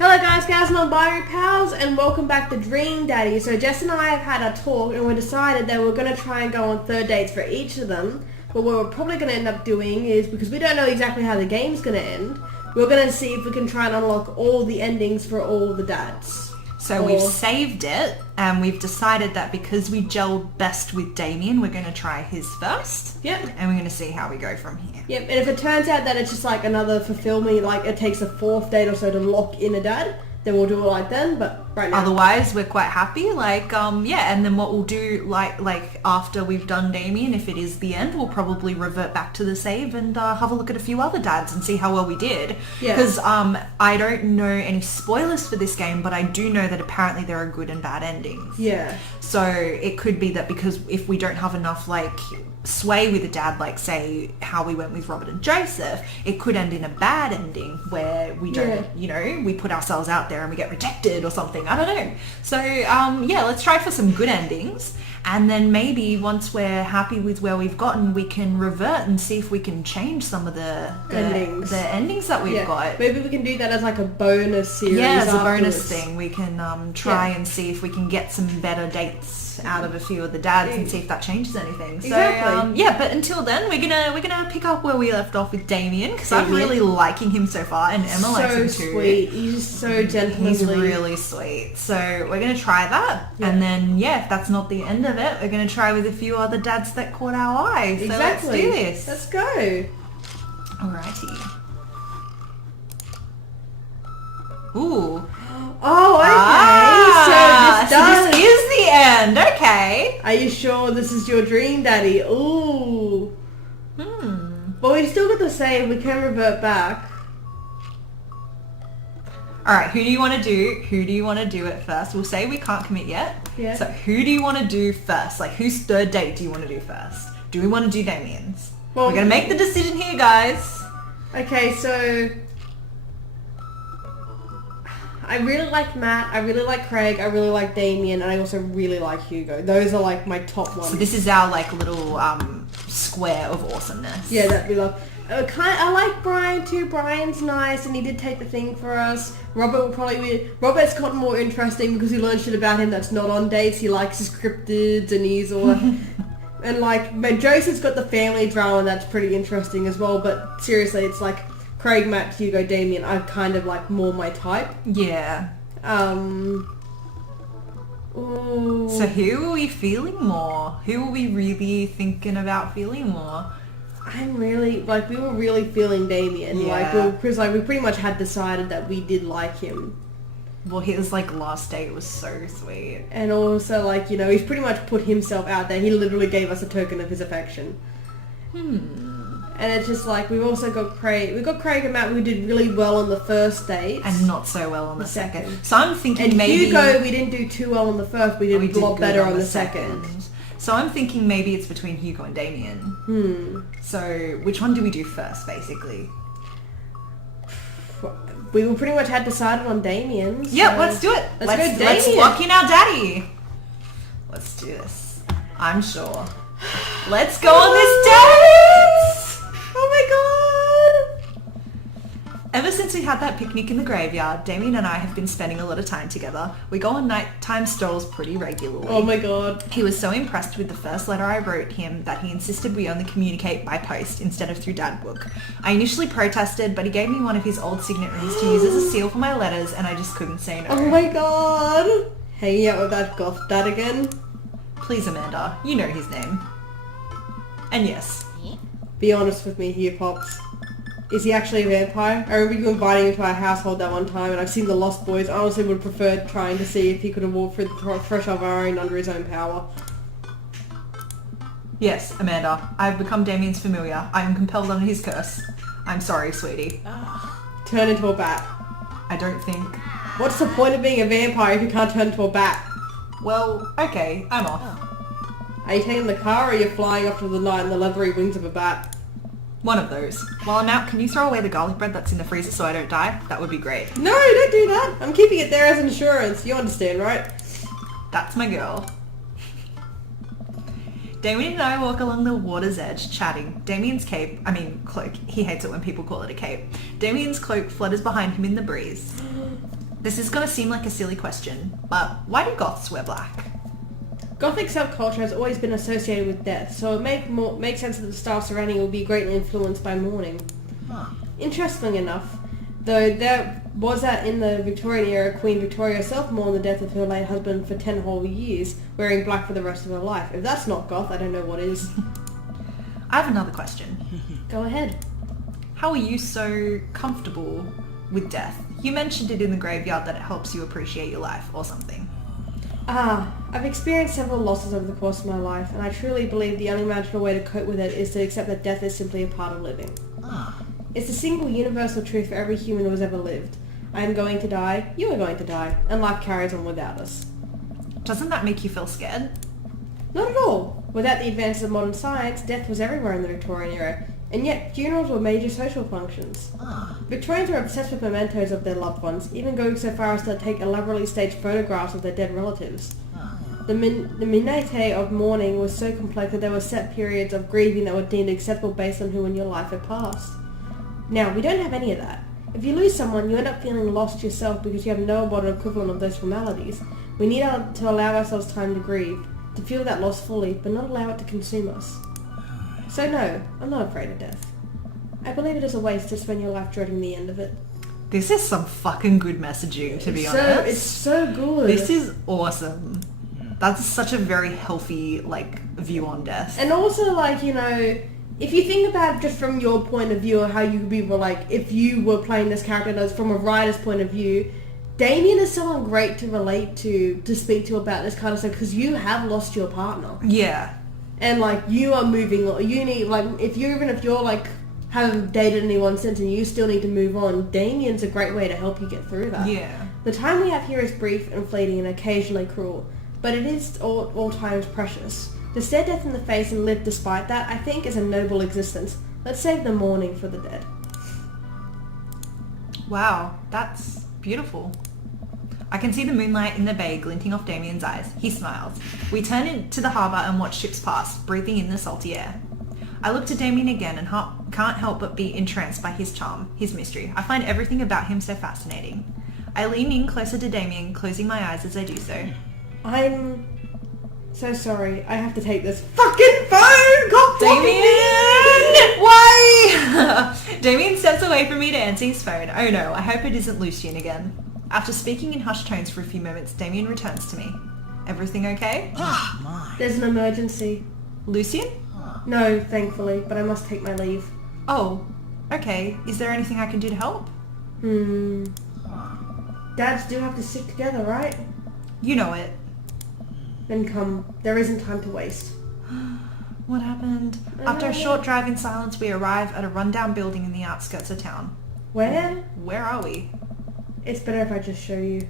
Hello guys, gals and non-binary pals, and welcome back to Dream Daddy. So Jess and I have had a talk and we decided that we're going to try and go on third dates for each of them. But what we're probably going to end up doing is, because we don't know exactly how the game's going to end, we're going to see if we can try and unlock all the endings for all the dads. So we've saved it and we've decided that because we gel best with Damien, we're going to try his first. Yep. And we're going to see how we go from here. Yep, and if it turns out that it's just like another fulfill me, like it takes a fourth date or so to lock in a dad, then we'll do it like then, but right now. Otherwise, we're quite happy, and then what we'll do, like after we've done Damien, if it is the end, we'll probably revert back to the save and have a look at a few other dads and see how well we did. Yeah. Because I don't know any spoilers for this game, but I do know that apparently there are good and bad endings. Yeah. So it could be that because if we don't have enough, sway with a dad, like say how we went with Robert and Joseph, it could end in a bad ending where we don't, we put ourselves out there and we get rejected or something. I don't know. So let's try for some good endings, and then maybe once we're happy with where we've gotten, we can revert and see if we can change some of the endings that we've got. Maybe we can do that as like a bonus series. Yeah, as a bonus thing. We can try and see if we can get some better dates out of a few of the dads and see if that changes anything. So exactly. But until then, we're gonna pick up where we left off with Damien, because I'm really liking him so far, and Emma likes him too. So sweet. He's so gentlemanly. He's really sweet. So we're gonna try that, and then if that's not the end of it, we're gonna try with a few other dads that caught our eye. So exactly. Let's do this. Let's go. Alrighty. Ooh. Oh, okay. So this is the end. Okay. Are you sure this is your dream daddy? Ooh. But we still got the same. We can revert back. Alright, who do you want to do? Who do you want to do it first? We'll say we can't commit yet. Yeah. So who do you want to do first? Like, whose third date do you want to do first? Do we want to do Damien's? Well, we're going to make the decision here, guys. Okay, so I really like Matt, I really like Craig, I really like Damien, and I also really like Hugo. Those are like my top ones. So this is our little square of awesomeness. Yeah, that we love. I like Brian too. Brian's nice, and he did take the thing for us. Robert will probably be... Robert's gotten more interesting because we learned shit about him that's not on dates. He likes his cryptids, and he's all... but Joseph's got the family drama, and that's pretty interesting as well. But seriously, it's like Craig, Matt, Hugo, Damien are kind of like more my type. Yeah. Ooh. So who are we feeling more? Who are we really thinking about feeling more? I'm really, we were really feeling Damien. Yeah. Because we pretty much had decided that we did like him. Well, his last date was so sweet. And also he's pretty much put himself out there. He literally gave us a token of his affection. And it's just we've also got Craig. We've got Craig and Matt who did really well on the first date. And not so well on the second. So I'm thinking and maybe... Hugo, we didn't do too well on the first. We did a lot better on the second. So I'm thinking maybe it's between Hugo and Damien. So which one do we do first, basically? We pretty much had decided on Damien. So yeah, let's do it. Let's go Damien. Let's lock in our daddy. Let's do this. I'm sure. Let's go on this date! Oh my god! Ever since we had that picnic in the graveyard, Damien and I have been spending a lot of time together. We go on nighttime strolls pretty regularly. Oh my god. He was so impressed with the first letter I wrote him that he insisted we only communicate by post instead of through dad book. I initially protested, but he gave me one of his old signet rings to use as a seal for my letters, and I just couldn't say no. Oh my god! Hanging out with that goth dad again? Please, Amanda, you know his name. And yes. Be honest with me here, Pops. Is he actually a vampire? I remember you inviting him to our household that one time, and I've seen The Lost Boys. I honestly would have preferred trying to see if he could have walked through the fresh of our own under his own power. Yes, Amanda. I have become Damien's familiar. I am compelled under his curse. I'm sorry, sweetie. Turn into a bat. I don't think... What's the point of being a vampire if you can't turn into a bat? Well, okay, I'm off. Are you taking the car, or are you flying off to the night in the leathery wings of a bat? One of those. While I'm out, can you throw away the garlic bread that's in the freezer so I don't die? That would be great. No, don't do that. I'm keeping it there as insurance. You understand, right? That's my girl. Damien and I walk along the water's edge, chatting. Damien's cloak. He hates it when people call it a cape. Damien's cloak flutters behind him in the breeze. This is going to seem like a silly question, but why do goths wear black? Gothic subculture has always been associated with death, so it makes sense that the style surrounding it will be greatly influenced by mourning. Huh. Interestingly enough, though, there was that in the Victorian era, Queen Victoria herself mourned the death of her late husband for 10 whole years, wearing black for the rest of her life. If that's not goth, I don't know what is. I have another question. Go ahead. How are you so comfortable with death? You mentioned it in the graveyard that it helps you appreciate your life or something. I've experienced several losses over the course of my life, and I truly believe the only magical way to cope with it is to accept that death is simply a part of living. It's the single universal truth for every human who has ever lived. I am going to die, you are going to die, and life carries on without us. Doesn't that make you feel scared? Not at all. Without the advances of modern science, death was everywhere in the Victorian era, and yet funerals were major social functions. Victorians were obsessed with mementos of their loved ones, even going so far as to take elaborately staged photographs of their dead relatives. The minutiae of mourning was so complex that there were set periods of grieving that were deemed acceptable based on who in your life had passed. Now, we don't have any of that. If you lose someone, you end up feeling lost yourself because you have no modern equivalent of those formalities. We need to allow ourselves time to grieve, to feel that loss fully, but not allow it to consume us. So no, I'm not afraid of death. I believe it is a waste to spend your life dreading the end of it. This is some fucking good messaging, to be honest. It's so good. This is awesome. That's such a very healthy, view on death. And also, if you think about it just from your point of view, or how you could be, if you were playing this character from a writer's point of view, Damien is someone great to relate to speak to about this kind of stuff, because you have lost your partner. Yeah. And, you are moving on. You need, if you're, haven't dated anyone since and you still need to move on, Damien's a great way to help you get through that. Yeah. The time we have here is brief and fleeting and occasionally cruel, but it is all times precious. To stare death in the face and live despite that, I think, is a noble existence. Let's save the mourning for the dead. Wow, that's beautiful. I can see the moonlight in the bay glinting off Damien's eyes. He smiles. We turn into the harbour and watch ships pass, breathing in the salty air. I look to Damien again and can't help but be entranced by his charm, his mystery. I find everything about him so fascinating. I lean in closer to Damien, closing my eyes as I do so. I'm so sorry. I have to take this fucking phone! God, Damien! Why? Damien steps away from me to answer his phone. Oh no, I hope it isn't Lucian again. After speaking in hushed tones for a few moments, Damien returns to me. Everything okay? There's an emergency. Lucian? No, thankfully, but I must take my leave. Oh, okay. Is there anything I can do to help? Dads do have to stick together, right? You know it. Then come. There isn't time to waste. What happened? After a short drive in silence, we arrive at a rundown building in the outskirts of town. Where? Where are we? It's better if I just show you.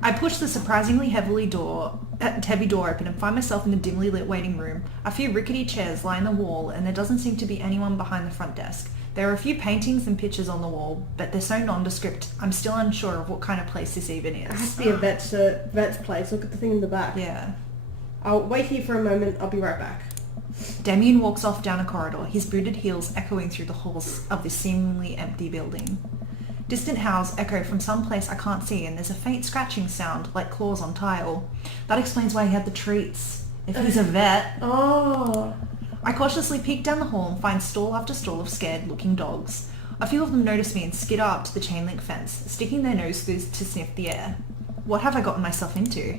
I push the surprisingly heavy door open and find myself in a dimly lit waiting room. A few rickety chairs line the wall and there doesn't seem to be anyone behind the front desk. There are a few paintings and pictures on the wall, but they're so nondescript, I'm still unsure of what kind of place this even It has is. to be a vet's place. Look at the thing in the back. Yeah. I'll wait here for a moment. I'll be right back. Damien walks off down a corridor, his booted heels echoing through the halls of this seemingly empty building. Distant howls echo from some place I can't see, and there's a faint scratching sound, like claws on tile. That explains why he had the treats. If he's a vet. Oh. I cautiously peek down the hall and find stall after stall of scared-looking dogs. A few of them notice me and skitter up to the chain-link fence, sticking their noses to sniff the air. What have I gotten myself into?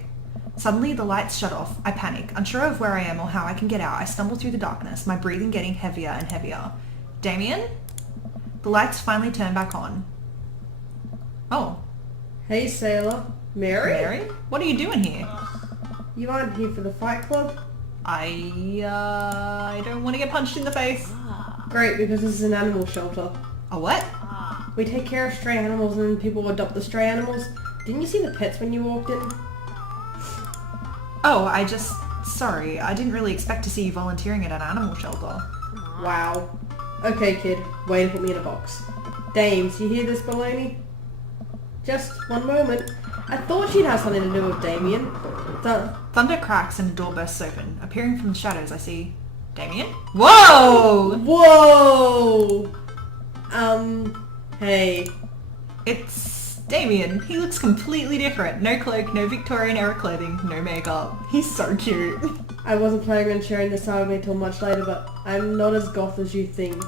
Suddenly, the lights shut off. I panic. Unsure of where I am or how I can get out, I stumble through the darkness, my breathing getting heavier and heavier. Damien? The lights finally turn back on. Oh. Hey, sailor. Mary? Mary? What are you doing here? You aren't here for the fight club? I don't want to get punched in the face. Great, because this is an animal shelter. A what? We take care of stray animals and then people adopt the stray animals. Didn't you see the pets when you walked in? Oh, sorry, I didn't really expect to see you volunteering at an animal shelter. Wow. Okay, kid. Way to put me in a box. Dames, you hear this baloney? Just one moment. I thought she'd have something to do with Damien. Thunder cracks and a door bursts open. Appearing from the shadows, I see Damien. Whoa! Whoa! Hey. It's Damien. He looks completely different. No cloak, no Victorian era clothing, no makeup. He's so cute. I wasn't planning on sharing this side with me till much later, but I'm not as goth as you think.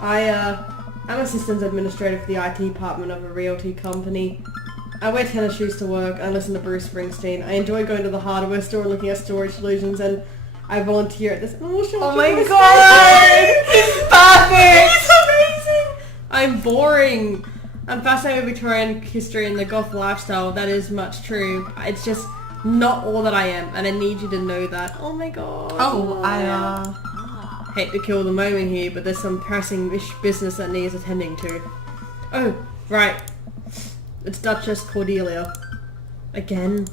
I'm a systems administrator for the IT department of a realty company. I wear tennis shoes to work, I listen to Bruce Springsteen, I enjoy going to the hardware store and looking at storage solutions, and I volunteer at this animal shelter. Oh my god! He's perfect! He's amazing! I'm boring. I'm fascinated with Victorian history and the goth lifestyle. That is much true. It's just not all that I am, and I need you to know that. Oh my god. Oh, Hate to kill the moment here, but there's some pressing business that needs attending to. Oh, right. It's Duchess Cordelia. Again.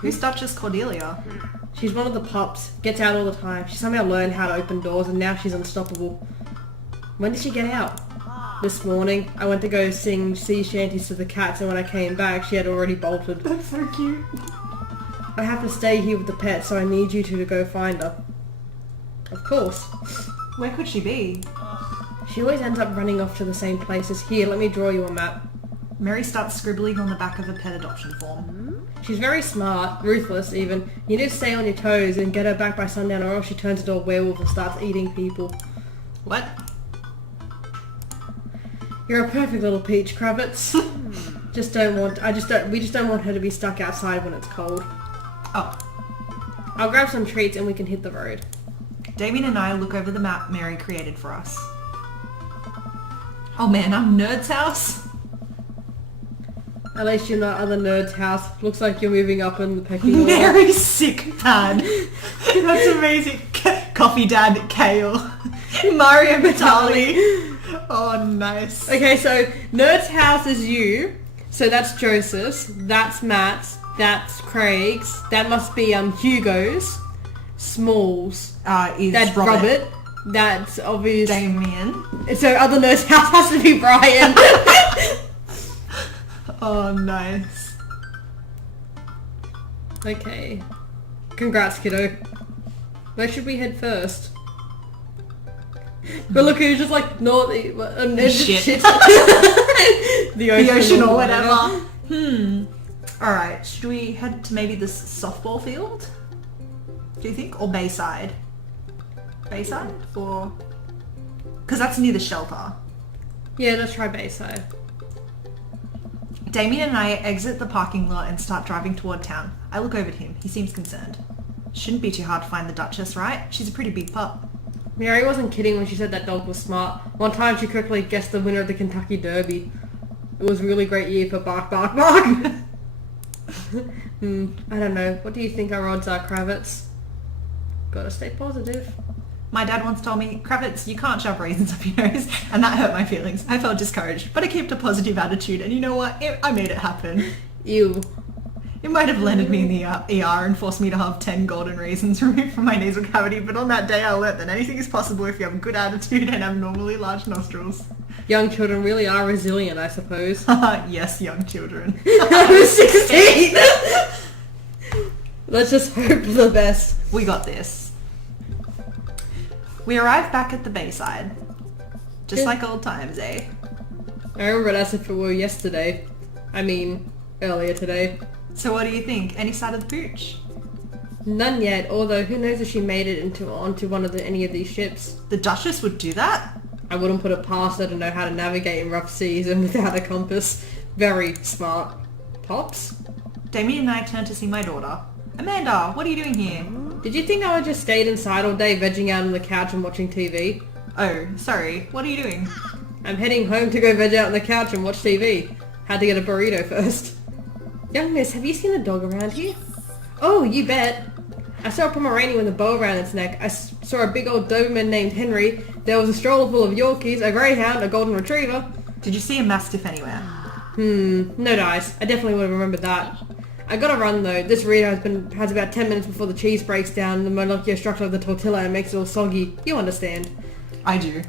Who's Duchess Cordelia? She's one of the pups. Gets out all the time. She somehow learned how to open doors and now she's unstoppable. When did she get out? This morning. I went to go sing sea shanties to the cats and when I came back she had already bolted. That's so cute. I have to stay here with the pet so I need you two to go find her. Of course. Where could she be? She always ends up running off to the same places. Here, let me draw you a map. Mary starts scribbling on the back of a pet adoption form. She's very smart, ruthless even. You need to stay on your toes and get her back by sundown or else she turns into a werewolf and starts eating people. What? You're a perfect little peach, Kravitz. We just don't want her to be stuck outside when it's cold. Oh. I'll grab some treats and we can hit the road. Damien and I look over the map Mary created for us. Oh man, I'm Nerd's house. At least you're not other nerd's house. Looks like you're moving up in the pecking order. Mary's sick pad. That's amazing. Coffee Dad Kale. Mario Batali. Oh, nice. Okay, so nerd's house is you. So that's Joseph's. That's Matt's. That's Craig's. That must be Hugo's. Smalls. Is that's Robert. That's obvious. Damien. So other nerd's house has to be Brian. Oh, nice. Okay. Congrats, kiddo. Where should we head first? But look, who's just like, naughty. Shit. the ocean or whatever. Alright, should we head to maybe this softball field? Do you think? Or Bayside? Bayside? Or... Because that's near the shelter. Yeah, let's try Bayside. Damien and I exit the parking lot and start driving toward town. I look over at him. He seems concerned. Shouldn't be too hard to find the Duchess, right? She's a pretty big pup. Mary wasn't kidding when she said that dog was smart. One time she quickly guessed the winner of the Kentucky Derby. It was a really great year for bark, bark, bark. I don't know. What do you think our odds are, Kravitz? Gotta stay positive. My dad once told me, Kravitz, you can't shove raisins up your nose, and that hurt my feelings. I felt discouraged, but I kept a positive attitude, and you know what? I made it happen. Ew. It might have landed me in the ER and forced me to have 10 golden raisins removed from my nasal cavity, but on that day I learnt that anything is possible if you have a good attitude and abnormally large nostrils. Young children really are resilient, I suppose. Yes, young children. I'm 16! Let's just hope for the best. We got this. We arrived back at the Bayside. Just like old times, eh? I remember it as if it were yesterday. I mean, earlier today. So what do you think? Any side of the pooch? None yet, although who knows if she made it onto one of any of these ships. The Duchess would do that? I wouldn't put it past her to know how to navigate in rough seas and without a compass. Very smart. Pops? Damien and I turned to see my daughter. Amanda, what are you doing here? Did you think I would just stayed inside all day vegging out on the couch and watching TV? Oh, sorry. What are you doing? I'm heading home to go veg out on the couch and watch TV. Had to get a burrito first. Young miss, have you seen a dog around here? Oh, you bet. I saw a Pomeranian with a bow around its neck. I saw a big old Doberman named Henry. There was a stroller full of Yorkies, a greyhound, a golden retriever. Did you see a Mastiff anywhere? No dice. I definitely would have remembered that. I gotta run though. This reader has about 10 minutes before the cheese breaks down the molecular structure of the tortilla and makes it all soggy. You understand. I do.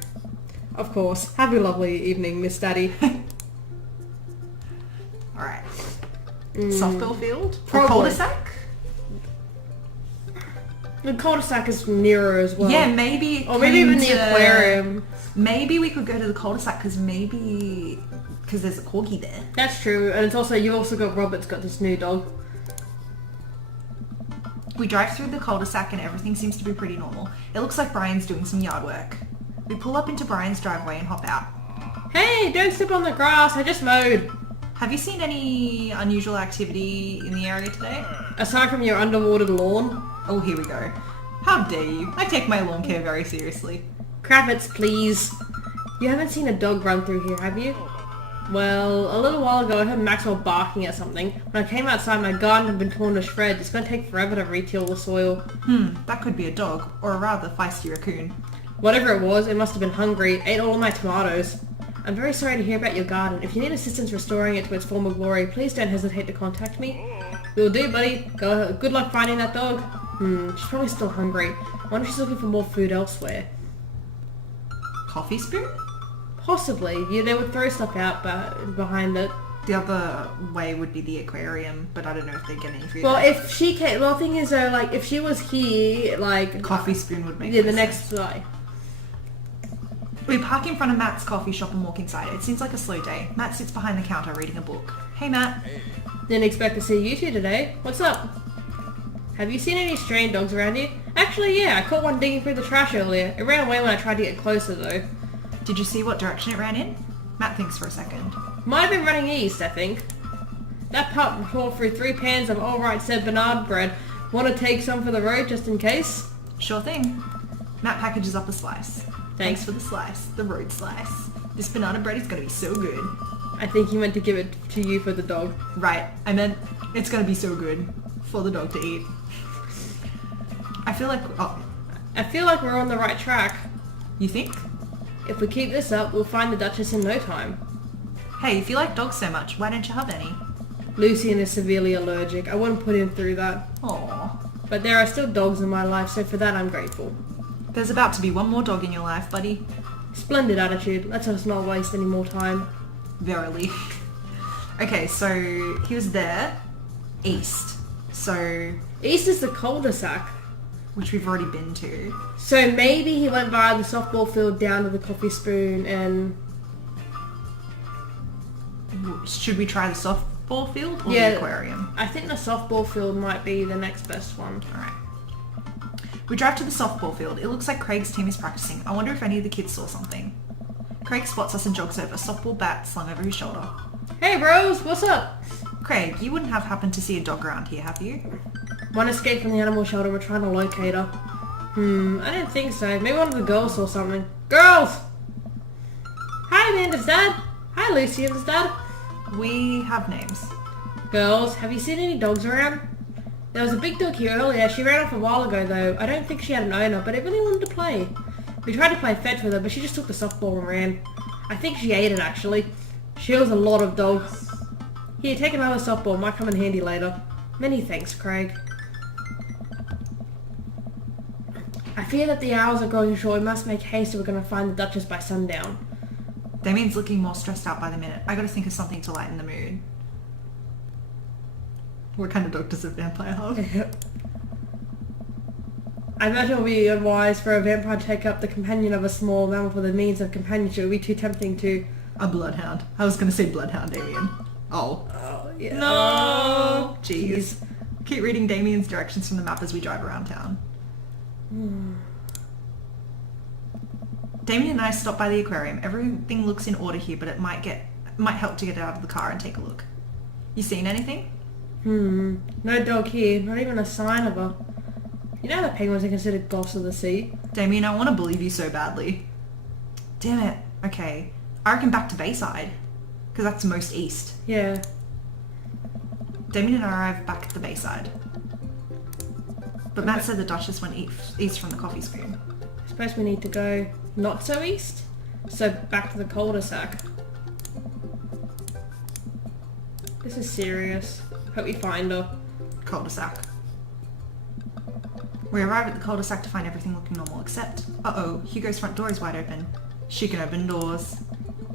Of course. Have a lovely evening, Miss Daddy. Alright. Softball field? Probably. Or cul-de-sac? The cul-de-sac is nearer as well. Yeah, maybe... Or maybe even the aquarium. Maybe we could go to the cul-de-sac because maybe Because there's a corgi there. That's true, and you've also got Robert's got this new dog. We drive through the cul-de-sac and everything seems to be pretty normal. It looks like Brian's doing some yard work. We pull up into Brian's driveway and hop out. Hey, don't step on the grass, I just mowed. Have you seen any unusual activity in the area today? Aside from your underwatered lawn. Oh, here we go. How dare you? I take my lawn care very seriously. Kravitz, please. You haven't seen a dog run through here, have you? Well, a little while ago I heard Maxwell barking at something. When I came outside, my garden had been torn to shreds. It's going to take forever to retill the soil. That could be a dog, or a rather feisty raccoon. Whatever it was, it must have been hungry. Ate all of my tomatoes. I'm very sorry to hear about your garden. If you need assistance restoring it to its former glory, please don't hesitate to contact me. Will do, buddy. Good luck finding that dog. She's probably still hungry. I wonder if she's looking for more food elsewhere. Coffee spoon? Possibly. Yeah, they would throw stuff out behind it. The other way would be the aquarium, but I don't know if they get any food. Well, if she came... Well, the thing is, though, like, if she was here, like... Coffee spoon would make the sense. next... Like, we park in front of Matt's coffee shop and walk inside. It seems like a slow day. Matt sits behind the counter reading a book. Hey, Matt. Didn't expect to see you two today. What's up? Have you seen any stray dogs around here? Actually, yeah. I caught one digging through the trash earlier. It ran away when I tried to get closer, though. Did you see what direction it ran in? Matt thinks for a second. Might have been running east, I think. That pup tore through 3 pans of alright Saint Bernard bread. Want to take some for the road just in case? Sure thing. Matt packages up a slice. Thanks for the slice. The road slice. This banana bread is going to be so good. I think he meant to give it to you for the dog. Right. I meant it's going to be so good for the dog to eat. I feel like we're on the right track. You think? If we keep this up, we'll find the Duchess in no time. Hey, if you like dogs so much, why don't you have any? Lucian is severely allergic. I wouldn't put him through that. Aww. But there are still dogs in my life, so for that I'm grateful. There's about to be one more dog in your life, buddy. Splendid attitude. Let's just not waste any more time. Verily. Okay, so he was there. East. So... East is the cul-de-sac. Which we've already been to. So maybe he went via the softball field down to the coffee spoon and... Should we try the softball field or the aquarium? I think the softball field might be the next best one. Alright. We drive to the softball field. It looks like Craig's team is practicing. I wonder if any of the kids saw something. Craig spots us and jogs over, softball bat slung over his shoulder. Hey bros, what's up? Craig, you wouldn't have happened to see a dog around here, have you? One escaped from the animal shelter. We're trying to locate her. I didn't think so. Maybe one of the girls saw something. Girls! Hi Amanda's dad. Hi Lucian's dad. We have names. Girls, have you seen any dogs around? There was a big dog here earlier. She ran off a while ago though. I don't think she had an owner, but it really wanted to play. We tried to play fetch with her, but she just took the softball and ran. I think she ate it actually. She owes a lot of dogs. Here, take another softball. Might come in handy later. Many thanks, Craig. I fear that the hours are growing short. We must make haste or we're going to find the Duchess by sundown. Damien's looking more stressed out by the minute. I gotta think of something to lighten the mood. What kind of dog does a vampire have? I imagine it would be unwise for a vampire to take up the companion of a small mammal for the means of companionship. It would be too tempting to... A bloodhound. I was gonna say bloodhound, Damien. Oh, yeah. No! Jeez. Keep reading Damien's directions from the map as we drive around town. Damien and I stopped by the aquarium. Everything looks in order here, but it might help to get out of the car and take a look. You seen anything? No dog here. Not even a sign of her. You know that penguins are considered goths of the sea? Damien, I want to believe you so badly. Damn it. Okay. I reckon back to Bayside. Because that's most east. Yeah. Damien and I arrived back at the Bayside. But Matt said the Duchess went east from the coffee spoon. I suppose we need to go not so east? So back to the cul-de-sac. This is serious. Hope we find her. Cul-de-sac. We arrive at the cul-de-sac to find everything looking normal, except... Uh-oh, Hugo's front door is wide open. She can open doors.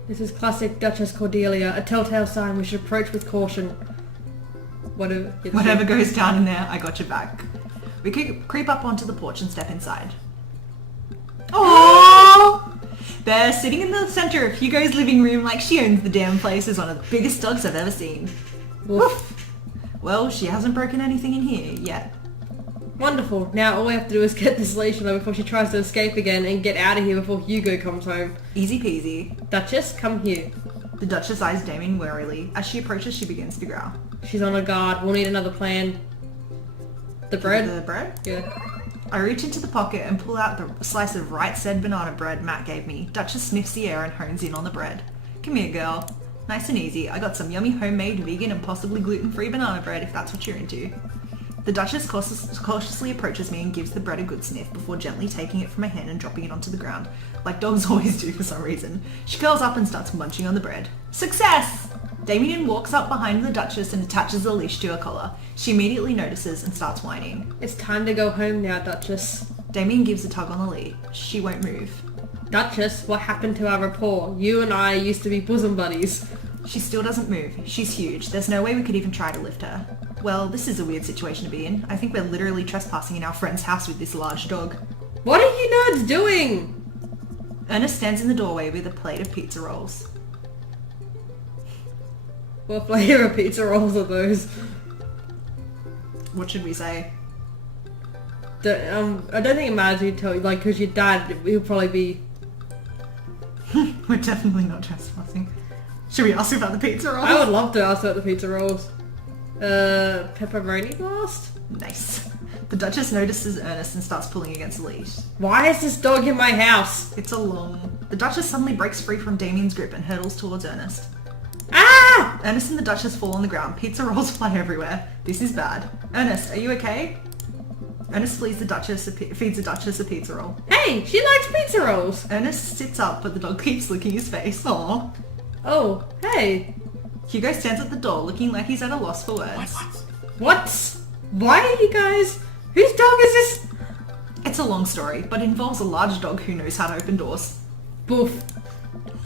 This is classic Duchess Cordelia, a telltale sign we should approach with caution. Whatever goes down in there, I got your back. We creep up onto the porch and step inside. Oh! They're sitting in the center of Hugo's living room like she owns the damn place, is one of the biggest dogs I've ever seen. Woof. Well, she hasn't broken anything in here yet. Wonderful. Now all we have to do is get this leash on her before she tries to escape again and get out of here before Hugo comes home. Easy peasy. Duchess, come here. The Duchess eyes Damien warily. As she approaches, she begins to growl. She's on her guard. We'll need another plan. The bread? The bread? Yeah. I reach into the pocket and pull out the slice of right said banana bread Matt gave me. Duchess sniffs the air and hones in on the bread. Come here, girl. Nice and easy. I got some yummy homemade vegan and possibly gluten-free banana bread if that's what you're into. The Duchess cautiously approaches me and gives the bread a good sniff before gently taking it from my hand and dropping it onto the ground, like dogs always do for some reason. She curls up and starts munching on the bread. Success! Damien walks up behind the Duchess and attaches the leash to her collar. She immediately notices and starts whining. It's time to go home now, Duchess. Damien gives a tug on the lead. She won't move. Duchess, what happened to our rapport? You and I used to be bosom buddies. She still doesn't move. She's huge. There's no way we could even try to lift her. Well, this is a weird situation to be in. I think we're literally trespassing in our friend's house with this large dog. What are you nerds doing? Ernest stands in the doorway with a plate of pizza rolls. What flavor of pizza rolls are those? What should we say? I don't think it matters who you tell you, like, because your dad, he'll probably be... We're definitely not trespassing. Should we ask about the pizza rolls? I would love to ask about the pizza rolls. Pepperoni blast? Nice. The Duchess notices Ernest and starts pulling against the leash. Why is this dog in my house? It's a long... The Duchess suddenly breaks free from Damien's grip and hurtles towards Ernest. Ah! Ernest and the Duchess fall on the ground. Pizza rolls fly everywhere. This is bad. Ernest, are you okay? Ernest feeds the Duchess a pizza roll. Hey, she likes pizza rolls. Ernest sits up, but the dog keeps licking his face. Aww. Oh, hey. Hugo stands at the door, looking like he's at a loss for words. What? Why are you guys... Whose dog is this? It's a long story, but it involves a large dog who knows how to open doors. Boof.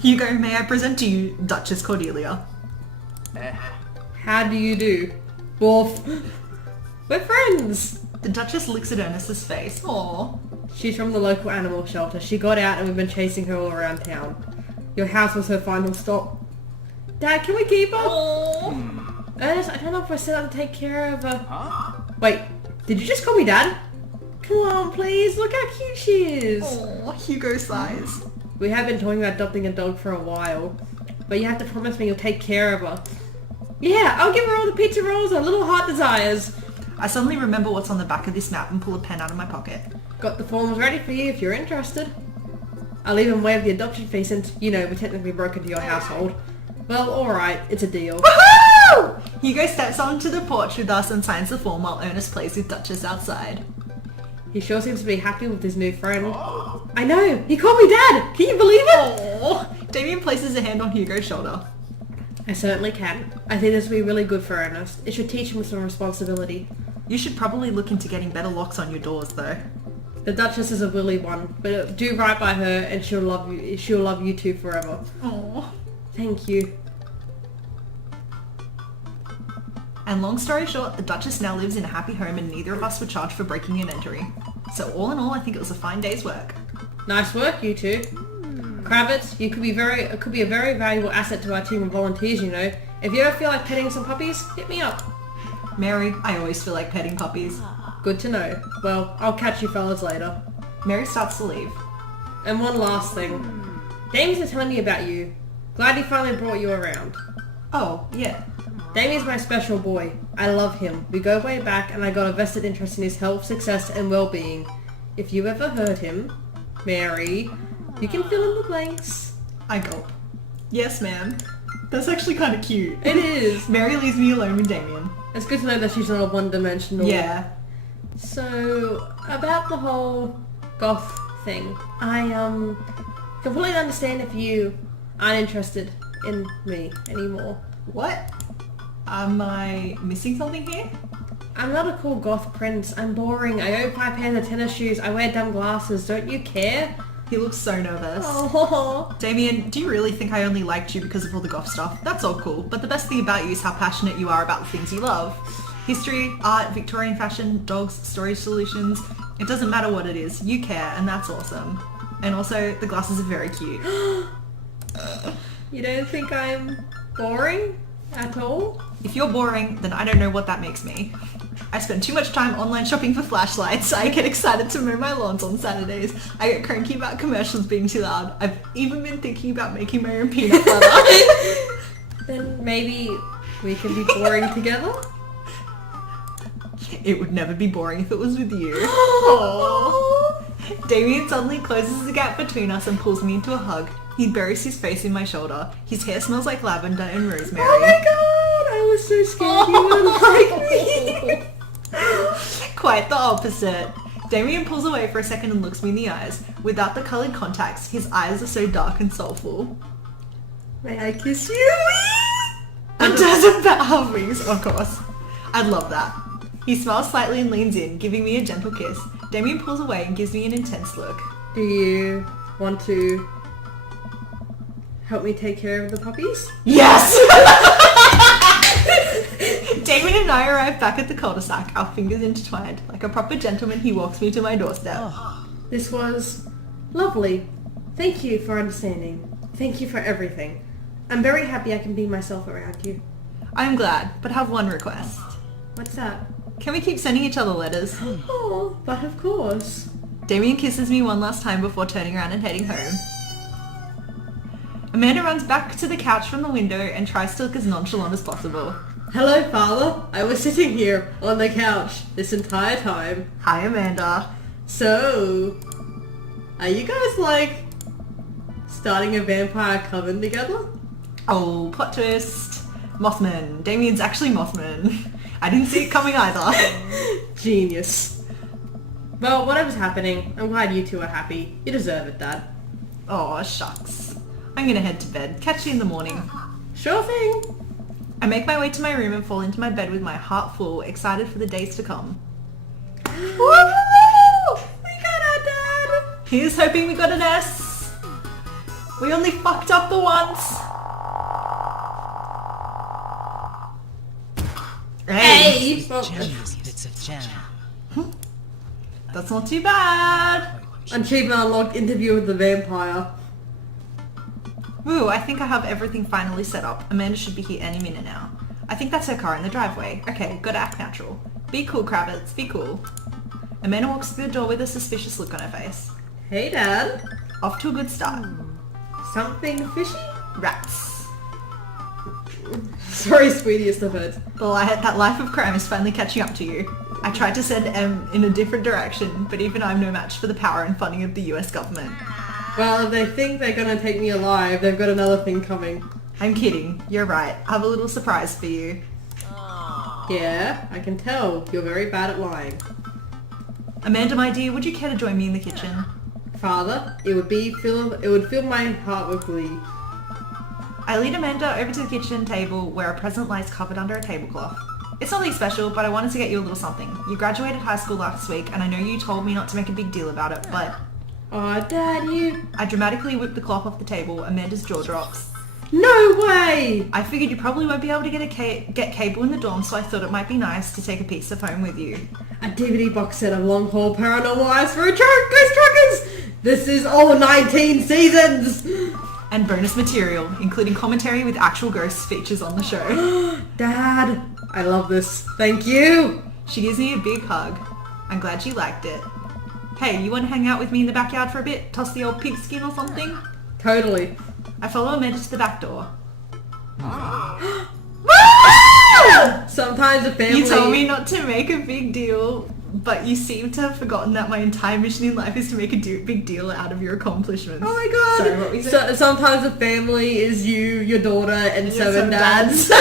Hugo, may I present to you Duchess Cordelia? How do you do? Boof. We're friends. The Duchess looks at Ernest's face. Aww. She's from the local animal shelter. She got out and we've been chasing her all around town. Your house was her final stop. Dad, can we keep her? Aww. Ernest, I don't know if we're set up to take care of her. Huh? Wait, did you just call me Dad? Come on, please. Look how cute she is. Aww, Hugo sighs. We have been talking about adopting a dog for a while, but you have to promise me you'll take care of her. Yeah, I'll give her all the pizza rolls her little heart desires. I suddenly remember what's on the back of this map and pull a pen out of my pocket. Got the forms ready for you if you're interested. I'll even waive the adoption fee since, you know, we technically broke into your household. Well, alright, it's a deal. Woohoo! Hugo steps onto the porch with us and signs the form while Ernest plays with Duchess outside. He sure seems to be happy with his new friend. I know! He called me Dad! Can you believe it? Aww. Damien places a hand on Hugo's shoulder. I certainly can. I think this will be really good for Ernest. It should teach him some responsibility. You should probably look into getting better locks on your doors, though. The Duchess is a willy one, but do right by her and she'll love you. She'll love you too forever. Aww. Thank you. And long story short, the Duchess now lives in a happy home and neither of us were charged for breaking and entering. So all in all, I think it was a fine day's work. Nice work, you two. Kravitz, you could be a very valuable asset to our team of volunteers, you know. If you ever feel like petting some puppies, hit me up. Mary, I always feel like petting puppies. Good to know. Well, I'll catch you fellas later. Mary starts to leave. And one last thing. Damien's been telling me about you. Glad he finally brought you around. Oh, yeah. Damien's my special boy. I love him. We go way back and I got a vested interest in his health, success and well-being. If you ever heard him, Mary, you can fill in the blanks. I gulp. Yes, ma'am. That's actually kind of cute. It is. Mary leaves me alone with Damien. It's good to know that she's not a one-dimensional. Yeah. So, about the whole goth thing, I completely understand if you aren't interested in me anymore. What? Am I missing something here? I'm not a cool goth prince. I'm boring. I own 5 pairs of tennis shoes. I wear dumb glasses. Don't you care? He looks so nervous. Oh. Damien, do you really think I only liked you because of all the goth stuff? That's all cool, but the best thing about you is how passionate you are about the things you love. History, art, Victorian fashion, dogs, storage solutions. It doesn't matter what it is. You care, and that's awesome. And also, the glasses are very cute. You don't think I'm boring at all? If you're boring, then I don't know what that makes me. I spend too much time online shopping for flashlights. I get excited to mow my lawns on Saturdays. I get cranky about commercials being too loud. I've even been thinking about making my own peanut butter. Then maybe we can be boring together? It would never be boring if it was with you. Aww. Damien suddenly closes the gap between us and pulls me into a hug. He buries his face in my shoulder. His hair smells like lavender and rosemary. Oh my god! I was so scared you wouldn't like me. Quite the opposite. Damien pulls away for a second and looks me in the eyes. Without the coloured contacts, his eyes are so dark and soulful. May I kiss you? And doesn't bat have wings, of course. I'd love that. He smiles slightly and leans in, giving me a gentle kiss. Damien pulls away and gives me an intense look. Do you want to help me take care of the puppies? Yes! Damien and I arrive back at the cul-de-sac, our fingers intertwined. Like a proper gentleman, he walks me to my doorstep. This was lovely. Thank you for understanding. Thank you for everything. I'm very happy I can be myself around you. I'm glad, but have one request. What's that? Can we keep sending each other letters? Oh, but of course. Damien kisses me one last time before turning around and heading home. Amanda runs back to the couch from the window and tries to look as nonchalant as possible. Hello, Father. I was sitting here on the couch this entire time. Hi, Amanda. So, are you guys like starting a vampire coven together? Oh, plot twist. Mothman. Damien's actually Mothman. I didn't see it coming either. Genius. Well, whatever's happening, I'm glad you two are happy. You deserve it, Dad. Oh, shucks. I'm gonna head to bed. Catch you in the morning. Sure thing. I make my way to my room and fall into my bed with my heart full, excited for the days to come. Woo! We got our Dad! Here's hoping we got an S. We only fucked up the once. Hey! Gems, bits of jam. That's not too bad. Achievement unlocked, interview with the vampire. Woo, I think I have everything finally set up. Amanda should be here any minute now. I think that's her car in the driveway. Okay, gotta act natural. Be cool, Kravitz, be cool. Amanda walks through the door with a suspicious look on her face. Hey, Dad. Off to a good start. Something fishy? Rats. Sorry, sweetie, it's the birds. That life of crime is finally catching up to you. I tried to send M in a different direction, but even I'm no match for the power and funding of the US government. Well, if they think they're gonna take me alive, they've got another thing coming. I'm kidding. You're right. I have a little surprise for you. Yeah, I can tell. You're very bad at lying. Amanda, my dear, would you care to join me in the kitchen? Father, it would fill my heart with glee. I lead Amanda over to the kitchen table where a present lies covered under a tablecloth. It's nothing special, but I wanted to get you a little something. You graduated high school last week, and I know you told me not to make a big deal about it, but... Aw, Dad, you... I dramatically whip the cloth off the table. Amanda's jaw drops. No way! I figured you probably won't be able to get cable in the dorm, so I thought it might be nice to take a piece of home with you. A DVD box set of Long Haul Paranormal Eyes for a Ghost Truckers! This is all 19 seasons! And bonus material, including commentary with actual ghosts features on the show. Dad, I love this. Thank you! She gives me a big hug. I'm glad you liked it. Hey, you want to hang out with me in the backyard for a bit? Toss the old pigskin or something? Totally. I follow Amanda to the back door. Sometimes a family... You told me not to make a big deal, but you seem to have forgotten that my entire mission in life is to make a big deal out of your accomplishments. Oh my god! Sorry, what were you saying? Sometimes a family is you, your daughter, and seven dads.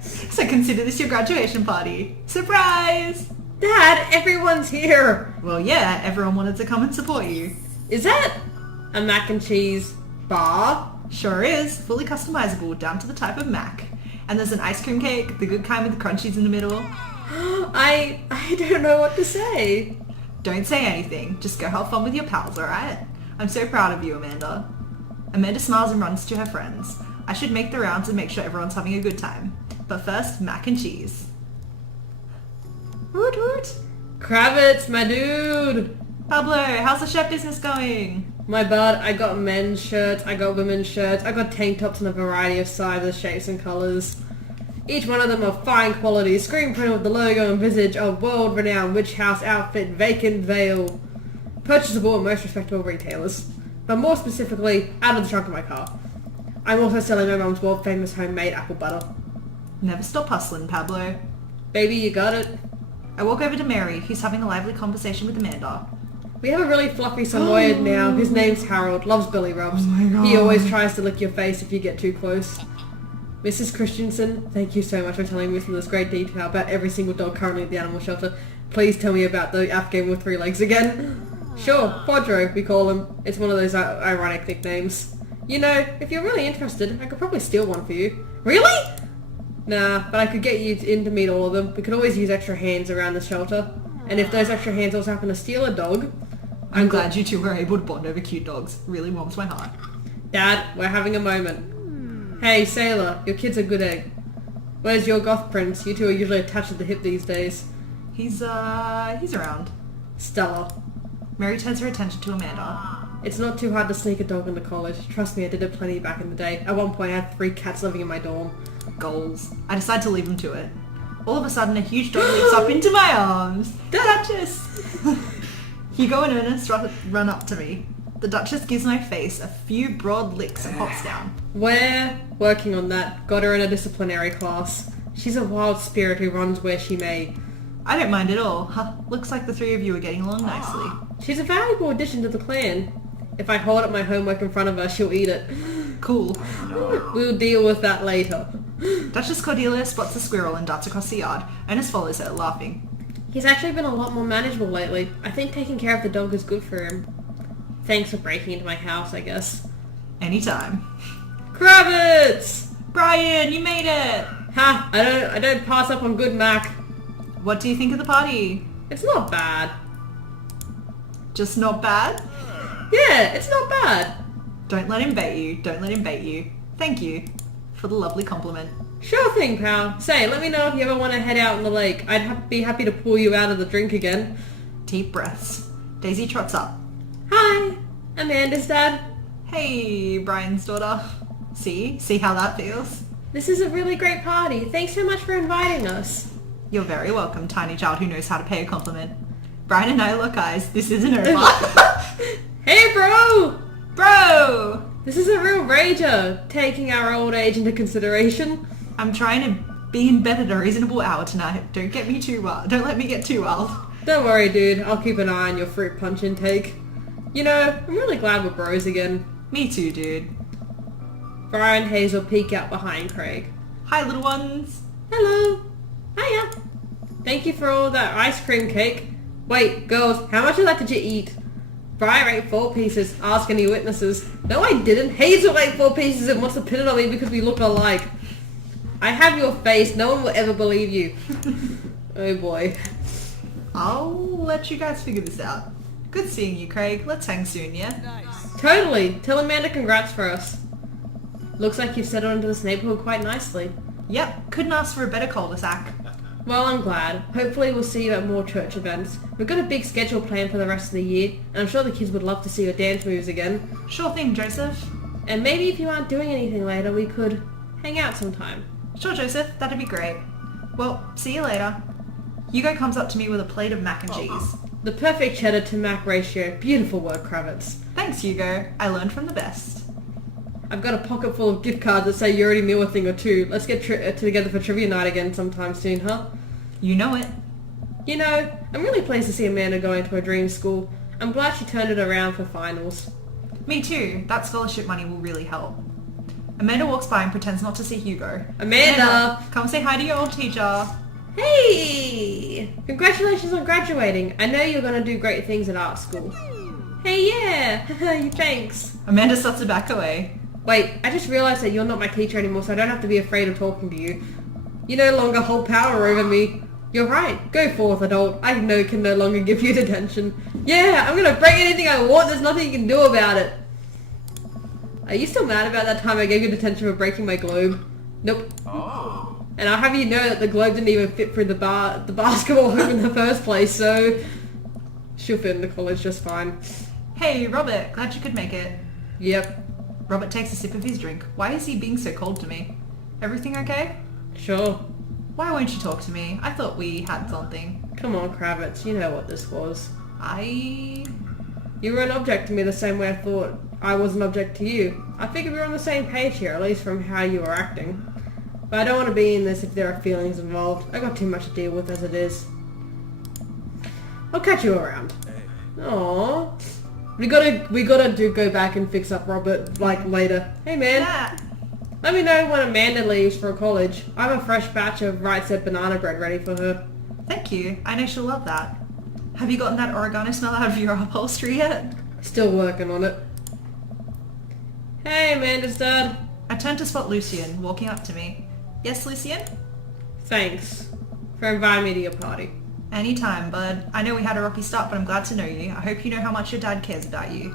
So consider this your graduation party. Surprise! Dad, everyone's here! Well, yeah, everyone wanted to come and support you. Is that a mac and cheese bar? Sure is. Fully customizable, down to the type of mac. And there's an ice cream cake, the good kind with the crunchies in the middle. I don't know what to say. Don't say anything. Just go have fun with your pals, alright? I'm so proud of you, Amanda. Amanda smiles and runs to her friends. I should make the rounds and make sure everyone's having a good time. But first, mac and cheese. Woot woot. Kravitz, my dude. Pablo, how's the chef business going? My bud, I got men's shirts, I got women's shirts, I got tank tops in a variety of sizes, shapes and colours. Each one of them are fine quality, screen printed with the logo and visage of world-renowned witch house outfit Vacant Veil. Purchasable at most respectable retailers, but more specifically, out of the trunk of my car. I'm also selling my mum's world-famous homemade apple butter. Never stop hustling, Pablo. Baby, you got it. I walk over to Mary, who's having a lively conversation with Amanda. We have a really fluffy Samoyed now. His name's Harold. Loves belly rubs. Oh my God. He always tries to lick your face if you get too close. Mrs. Christensen, thank you so much for telling me some of this great detail about every single dog currently at the animal shelter. Please tell me about the Afghan with 3 legs again. Sure, Podro, we call him. It's one of those ironic nicknames. You know, if you're really interested, I could probably steal one for you. Really? Nah, but I could get you in to meet all of them. We could always use extra hands around the shelter. And if those extra hands also happen to steal a dog... I'm glad you two were able to bond over cute dogs. Really warms my heart. Dad, we're having a moment. Hey, Sailor, your kid's a good egg. Where's your goth prince? You two are usually attached at the hip these days. He's around. Stella. Mary turns her attention to Amanda. It's not too hard to sneak a dog into college. Trust me, I did it plenty back in the day. At one point, I had 3 cats living in my dorm. Goals. I decide to leave him to it. All of a sudden, a huge dog leaps up into my arms. Duchess! Hugo and Ernest run up to me. The Duchess gives my face a few broad licks and hops down. We're working on that. Got her in a disciplinary class. She's a wild spirit who runs where she may. I don't mind at all. Huh, looks like the 3 of you are getting along nicely. She's a valuable addition to the clan. If I hold up my homework in front of her, she'll eat it. Cool. We'll deal with that later. Duchess Cordelia spots a squirrel and darts across the yard. Ernest follows her, laughing. He's actually been a lot more manageable lately. I think taking care of the dog is good for him. Thanks for breaking into my house, I guess. Anytime. Kravitz! Brian, you made it! Ha! I don't pass up on good Mac. What do you think of the party? It's not bad. Just not bad? Yeah, it's not bad. Don't let him bait you. Don't let him bait you. Thank you for the lovely compliment. Sure thing, pal. Say, let me know if you ever want to head out on the lake. I'd be happy to pull you out of the drink again. Deep breaths. Daisy trots up. Hi, Amanda's dad. Hey, Brian's daughter. See how that feels? This is a really great party. Thanks so much for inviting us. You're very welcome, tiny child who knows how to pay a compliment. Brian and I lock eyes. This isn't over. Hey, bro! Bro! This is a real rager, taking our old age into consideration. I'm trying to be in bed at a reasonable hour tonight. Don't get me too wild. Don't let me get too wild. Don't worry, dude. I'll keep an eye on your fruit punch intake. You know, I'm really glad we're bros again. Me too, dude. Brian and Hazel peek out behind Craig. Hi, little ones. Hello. Hiya. Thank you for all that ice cream cake. Wait, girls, how much of that did you eat? Brian ate 4 pieces. Ask any witnesses. No, I didn't. Hazel ate 4 pieces and wants to pin it on me because we look alike. I have your face. No one will ever believe you. Oh boy. I'll let you guys figure this out. Good seeing you, Craig. Let's hang soon, yeah? Totally. Tell Amanda congrats for us. Looks like you've settled into this neighborhood quite nicely. Yep, couldn't ask for a better cul-de-sac. Well, I'm glad. Hopefully we'll see you at more church events. We've got a big schedule planned for the rest of the year, and I'm sure the kids would love to see your dance moves again. Sure thing, Joseph. And maybe if you aren't doing anything later, we could hang out sometime. Sure, Joseph. That'd be great. Well, see you later. Hugo comes up to me with a plate of mac and cheese. The perfect cheddar to mac ratio. Beautiful work, Kravitz. Thanks, Hugo. I learned from the best. I've got a pocket full of gift cards that say you already knew a thing or two. Let's get together for trivia night again sometime soon, huh? You know it. You know, I'm really pleased to see Amanda going to her dream school. I'm glad she turned it around for finals. Me too. That scholarship money will really help. Amanda walks by and pretends not to see Hugo. Amanda! Come say hi to your old teacher. Hey! Congratulations on graduating. I know you're going to do great things at art school. Hey, yeah! Thanks. Amanda starts to back away. Wait, I just realised that you're not my teacher anymore, so I don't have to be afraid of talking to you. You no longer hold power over me. You're right. Go forth, adult. I can no longer give you detention. Yeah, I'm going to break anything I want. There's nothing you can do about it. Are you still mad about that time I gave you detention for breaking my globe? Nope. Oh. And I'll have you know that the globe didn't even fit through the basketball hoop in the first place, so she'll fit into college just fine. Hey, Robert, glad you could make it. Yep. Robert takes a sip of his drink. Why is he being so cold to me? Everything okay? Sure. Why won't you talk to me? I thought we had something. Come on, Kravitz, you know what this was. I... You were an object to me the same way I thought I was an object to you. I figured we were on the same page here, at least from how you were acting. But I don't want to be in this if there are feelings involved. I got too much to deal with as it is. I'll catch you around. Aww. We gotta go back and fix up Robert, like, later. Hey, man. Yeah. Let me know when Amanda leaves for college. I have a fresh batch of right set banana bread ready for her. Thank you. I know she'll love that. Have you gotten that oregano smell out of your upholstery yet? Still working on it. Hey, Amanda's dad. I turned to spot Lucien walking up to me. Yes, Lucien? Thanks for inviting me to your party. Anytime, bud. I know we had a rocky start, but I'm glad to know you. I hope you know how much your dad cares about you.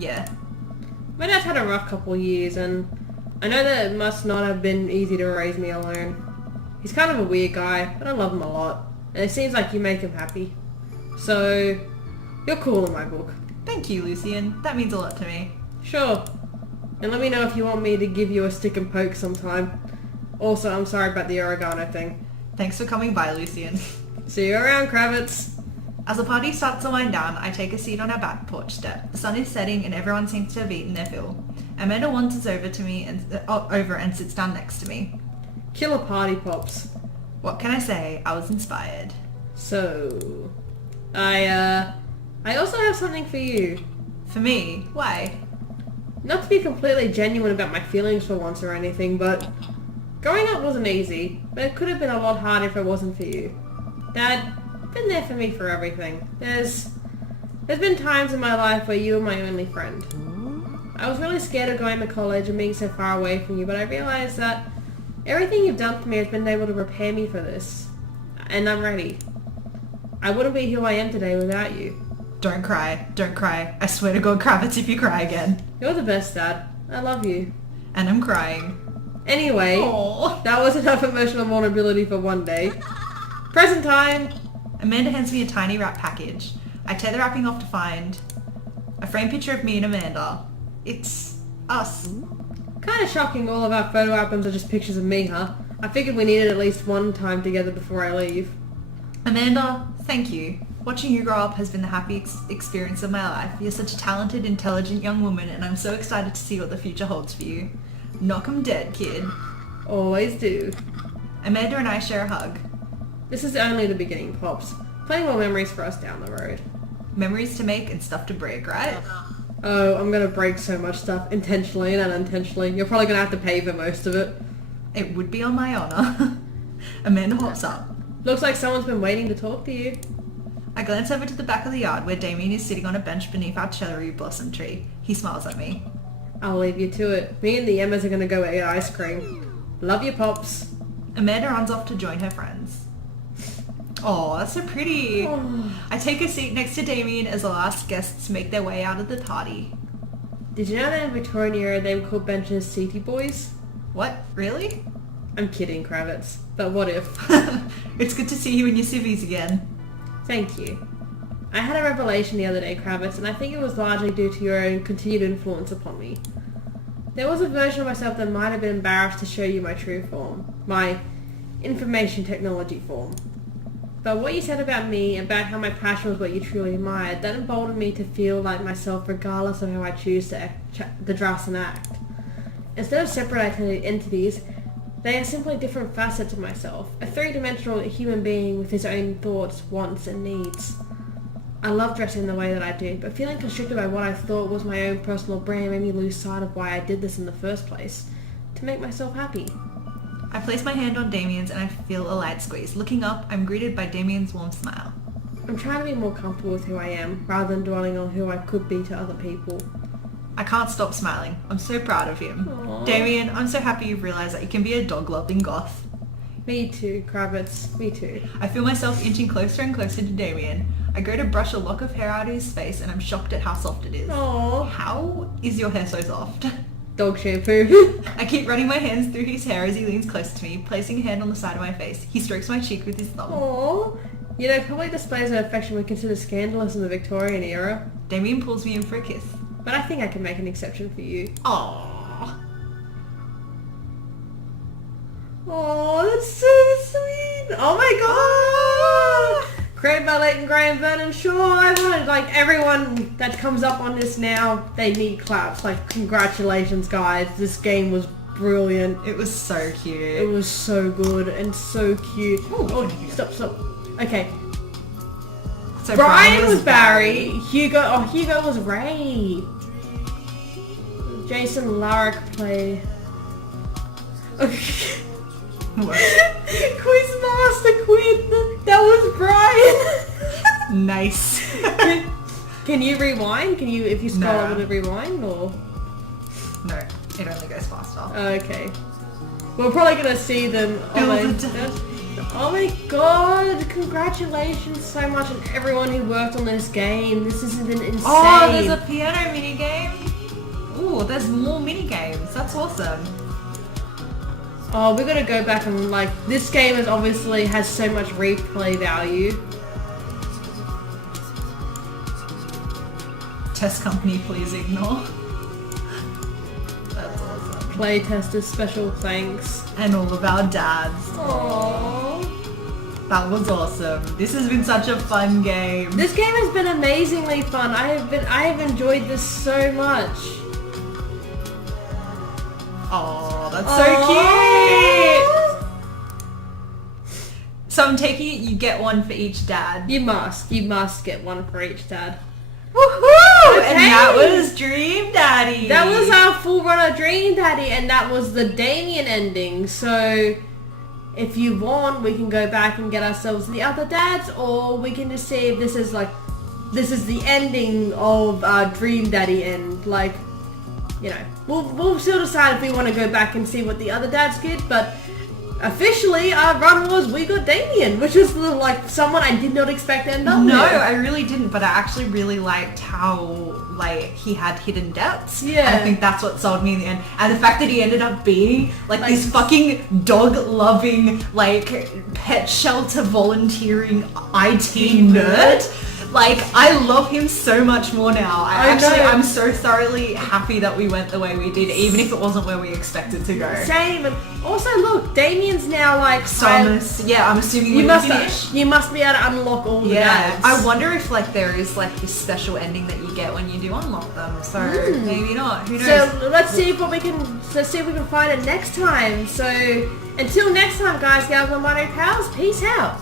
Yeah. My dad's had a rough couple of years, and I know that it must not have been easy to raise me alone. He's kind of a weird guy, but I love him a lot, and it seems like you make him happy. So, you're cool in my book. Thank you, Lucien. That means a lot to me. Sure. And let me know if you want me to give you a stick and poke sometime. Also, I'm sorry about the oregano thing. Thanks for coming by, Lucien. See you around, Kravitz. As the party starts to wind down, I take a seat on our back porch step. The sun is setting and everyone seems to have eaten their fill. Amanda wanders over to me and sits down next to me. Killer party pops. What can I say? I was inspired. So, I also have something for you. For me? Why? Not to be completely genuine about my feelings for once or anything, but growing up wasn't easy, but it could have been a lot harder if it wasn't for you. Dad, been there for me for everything. There's been times in my life where you were my only friend. I was really scared of going to college and being so far away from you, but I realized that everything you've done for me has been able to prepare me for this. And I'm ready. I wouldn't be who I am today without you. Don't cry. Don't cry. I swear to God, Kravitz, if you cry again. You're the best, Dad. I love you. And I'm crying. Anyway, Aww. that was enough emotional vulnerability for one day. Present time! Amanda hands me a tiny wrap package. I tear the wrapping off to find a framed picture of me and Amanda. It's us. Kinda shocking all of our photo albums are just pictures of me, huh? I figured we needed at least one time together before I leave. Amanda, thank you. Watching you grow up has been the happy experience of my life. You're such a talented, intelligent young woman, and I'm so excited to see what the future holds for you. Knock 'em dead, kid. Always do. Amanda and I share a hug. This is only the beginning, Pops. Plenty more memories for us down the road. Memories to make and stuff to break, right? Oh, I'm gonna break so much stuff, intentionally and unintentionally. You're probably gonna have to pay for most of it. It would be on my honor. Amanda hops up. Looks like someone's been waiting to talk to you. I glance over to the back of the yard where Damien is sitting on a bench beneath our cherry blossom tree. He smiles at me. I'll leave you to it. Me and the Emmas are gonna go eat ice cream. Love you, Pops. Amanda runs off to join her friends. Oh, that's so pretty. I take a seat next to Damien as the last guests make their way out of the party. Did you know that in Victorian era they were called benches seaty boys? What? Really? I'm kidding, Kravitz. But what if? It's good to see you in your civvies again. Thank you. I had a revelation the other day, Kravitz, and I think it was largely due to your own continued influence upon me. There was a version of myself that might have been embarrassed to show you my true form. My information technology form. But what you said about me, about how my passion was what you truly admired, that emboldened me to feel like myself regardless of how I choose to dress and act. Instead of separate entities, they are simply different facets of myself, a three-dimensional human being with his own thoughts, wants, and needs. I love dressing the way that I do, but feeling constricted by what I thought was my own personal brand made me lose sight of why I did this in the first place, to make myself happy. I place my hand on Damien's and I feel a light squeeze. Looking up, I'm greeted by Damien's warm smile. I'm trying to be more comfortable with who I am, rather than dwelling on who I could be to other people. I can't stop smiling. I'm so proud of him. Aww. Damien, I'm so happy you've realised that you can be a dog-loving goth. Me too, Kravitz. Me too. I feel myself inching closer and closer to Damien. I go to brush a lock of hair out of his face and I'm shocked at how soft it is. Aww. How is your hair so soft? Dog shampoo. I keep running my hands through his hair as he leans close to me, placing a hand on the side of my face. He strokes my cheek with his thumb. Aww. You know, public displays of affection were considered scandalous in the Victorian era. Damien pulls me in for a kiss. But I think I can make an exception for you. Aww. Oh, that's so sweet. Oh my god. Created by Leighton Gray and Vernon Shaw. I wanted, like, everyone that comes up on this now, they need claps. Like, congratulations, guys. This game was brilliant. It was so cute. It was so good and so cute. Ooh, Oh, stop. Okay. So Brian was Barry. Hugo was Ray. Jason Larrick played. Okay. What? Quizmaster Quinn. That was Brian. Nice. Can you rewind? Can you, if you scroll No. up, will it rewind or? No, it only goes faster. Okay. We're probably gonna see them. Build Oh my god! Congratulations so much on everyone who worked on this game. This has been insane. Oh, there's a piano mini game. Ooh, there's more mini games. That's awesome. Oh, we're gonna go back and like this game is obviously has so much replay value. Test company, please ignore. That's awesome. Playtesters, special thanks. And all of our dads. Aww. That was awesome. This has been such a fun game. This game has been amazingly fun. I have enjoyed this so much. Oh, that's Aww. so cute. So I'm taking it you get one for each dad. You must get one for each dad. Woohoo! Okay. And that was Dream Daddy. That was our full run of Dream Daddy, and that was the Damien ending. So, if you want, we can go back and get ourselves the other dads, or we can just see if this is the ending of our Dream Daddy end. Like, you know, we'll still decide if we want to go back and see what the other dads did, but officially our run was we got Damien, which is like someone I did not expect to end up No, with. I really didn't, but I actually really liked how like he had hidden depths. Yeah. And I think that's what sold me in the end. And the fact that he ended up being like this fucking dog-loving, like pet shelter volunteering IT nerd. Like, I love him so much more now. I'm so thoroughly happy that we went the way we did, even if it wasn't where we expected to go. Same, and also look, Damien's now like So I'm assuming you we must finish. be able to unlock all the Yeah, dads. I wonder if like there is like this special ending that you get when you do unlock them. So maybe not. Who knows? So let's see if we can find it next time. So until next time, guys, gals, and Mono pals, peace out.